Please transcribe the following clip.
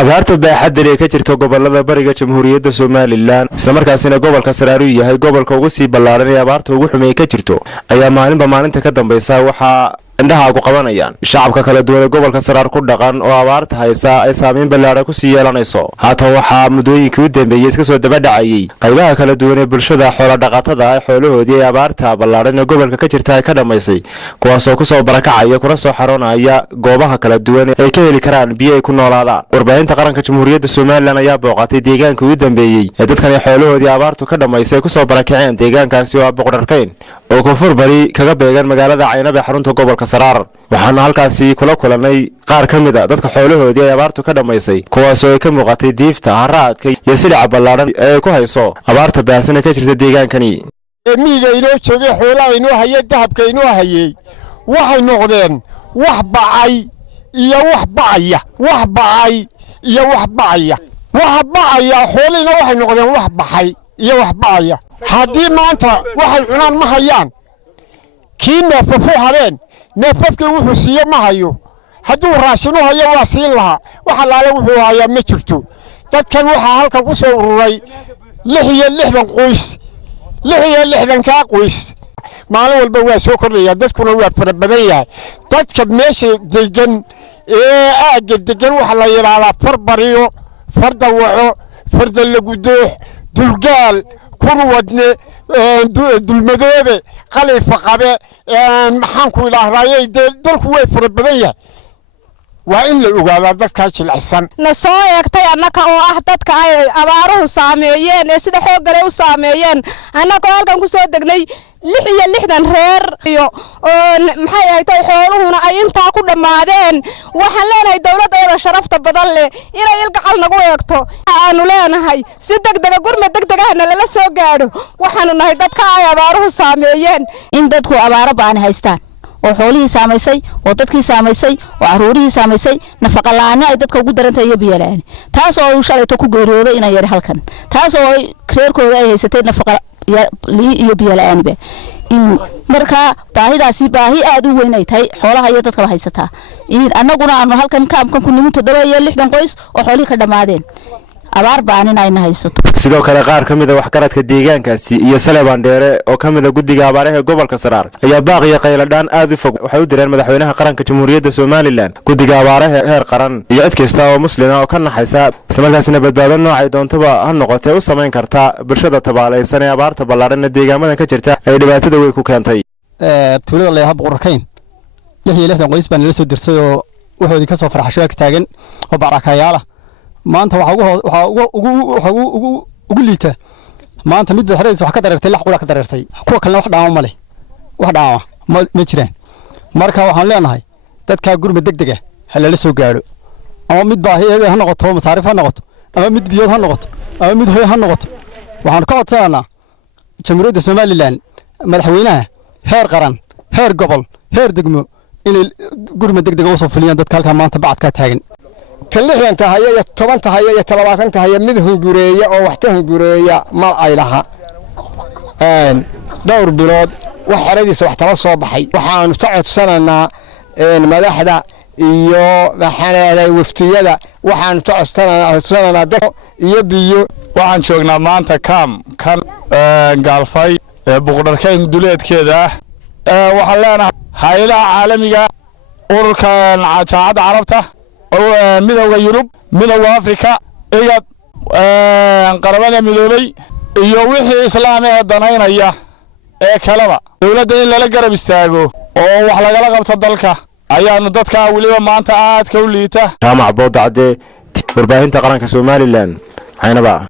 abaarta baaxadda ee ka jirta gobolada bariga Jamhuuriyadda Soomaaliland isla markaasina gobolka Saraar uu yahay gobolka ugu sii ballaaran ee abaarta ugu xumeeyay ka jirto ayaa maalinta ka dambaysa waxa indhaha ku qabanayaan shacabka kala duwan ee gobolka Saraar ku dhaqan oo abaarta haysa ay saameyn ballaaran ku sii yeelanayso haatan waxa mudooyinkii u dambeeyay iska soo daba dhacayay qaybaha kala duwan ee bulshada xoolo dhaqatada ay xoolahoodii abaarta ballaaran ee gobolka ka jirta ay ka dhamaysay kuwaas oo ku soo barakacaya kuna soo xaroonaya goobaha kala duwan ee ka heli karaan biyo ay ku noolaadaan warbaahinta qaranka Jamhuuriyadda Soomaaliland ayaa booqatay deegaanka u dambeeyay ee dadkan xoolahoodii abaartu ka dhamaysay ku soo barakaceen deegaankaasi oo boqorarkayn oo koonfur bari kaga beegan magaalada Caynab ee xarunta gobolka Saraar waxaana halkaasi kula kulanay qaar ka mid ah dadka xoolahoodii ay abaartu ka dhamaysay kuwaas oo ka muuqatay diifta haraadka iyo sida ballaaran ee ku hayso abaarta baahsan ka jirta deegaankani miyiga inoo joogay xoolaha inoo hayay dahabka inoo hayay waxay noqdeen wax bacay iyo wax bacaya xoolina waxay noqdeen wax baxay iyo wax bacaya haddii maanta waxay cunaan ma hayaan kii neefafu habeen neefafkii wuxuu siiye ma hayo hadduu raashinu hayo waa siin lahaa wax allaale wuxuu hayaa ma jirto dadkan waxaa halkan ku soo ururay 66 qoys 66 qoys maalin walba waa soo kordhaya dadkuna waa fara badan yahay dadka meesha degan ee aagga degan waxa la yiraahdaa farbariyo fardawaco fardalagudoox dulgaal kurwadne dulmadoobe qalifa qabe maxaan ku ilaahdayay dalku way fara badan yahay waa in la ogaado dadka jilcisan na soo eegtay annaka oo ah dadka ay abaaruhu saameeyeen ee sida xoog gale u saameeyeen annaka halkan ku soo degnay 66 reer iyo maxay ahayd xooluhuna ay inta ku dhamaadeen waxaan leenahay dawladda sharafta badan leh inay ilgacal nagu eegto aanu leenahay si degdeg gurmad degdeg ah la soo gaadho waxaanu nahay dadka ay abaaruhu saameeyeen in dadku abaaro baan haystaan oo xoolihii saameysay oo dadkii saameysay oo caruurihii saameysay nafaqa la'aan ay dadka ugu darantay iyo biyo la'aan taas oo shalayto ku geeriyooday inay yar halkan taas oo reerkooda ay haysatay nafaqa iyo biyo la'aan in marka baahidaasi baahi aad u weyn ay tahay xoolaha iyo dadka haysataa in annaguna aanu halkan kaamkan ku nimin 67 qoys oo xoolihii ka dhamaadeen abaar baan inay haysato sidoo kale qaar ka mid ah wax qaradka deegaankaasi iyo Salebaan Dheere oo ka mid ah guddiga abaaraha gobolka Saraar ayaa baaqiya qayladaan aad u fog waxay u direen madaxweynaha qaranka Jamhuuriyadda Soomaaliland guddiga abaaraha heer qaran iyo cid kasta oo muslim ah oo ka naxaysa isla markaasina badbaado noocay doontaba ha noqotay u sameyn karta bulshada tabaalaysan ee abaarta ballaaran ee deegaamada ka jirta ay dhibaatada weyn ku keentay tuulada la yaab boqorkayn 66 qoys baan la soo dirsay oo waxoodii ka soo farxasho ka taagan oo barakayaala maanta waxa ugu liita maanta mid xareys wax ka dareertay lax qura ka dareertay kuwa kale wax dhaama male wax dhaama ma jiraan marka waxaan leenahay dadka gurmad degdeg ah hal la soo gaaro ama mid baahiyeed ha noqoto masaarif ha noqoto ama mid biyo ha noqoto ama mid hoy ha noqoto waxaan ka codsanaa Jamhuuriyadda Soomaaliland madaxweynaha heer qaran heer gobol heer degmo in gurmad degdeg u soo fuliyaan dadka halka maanta bacad ka taagan تلحين تهيا يتبان تهيا يتلواتن تهيا مدهن جورية أو وحتهن جورية ما أيلها دور بلاد وحردي سوحت صباحي وحان تعد سنة مدحدا iyo waxaan waftiyeeda waxaan tocostana dad iyo biyo waxaan joognaa maanta kan gaalfay boqorarkayn duleedkeeda waxaan leenahay hay'adaha caalamiga ururkan jaamacadda carabta midowga Yurub midowga Afrika iyo qaramada midoobay iyo wixii islaamka danaynaya ee kalaba dawladda in la garab istaago oo wax laga qabto dalka ayaanu dadka waliba maanta aad ka u liita jaamac boodacde warbaahinta qaranka Soomaaliland Caynab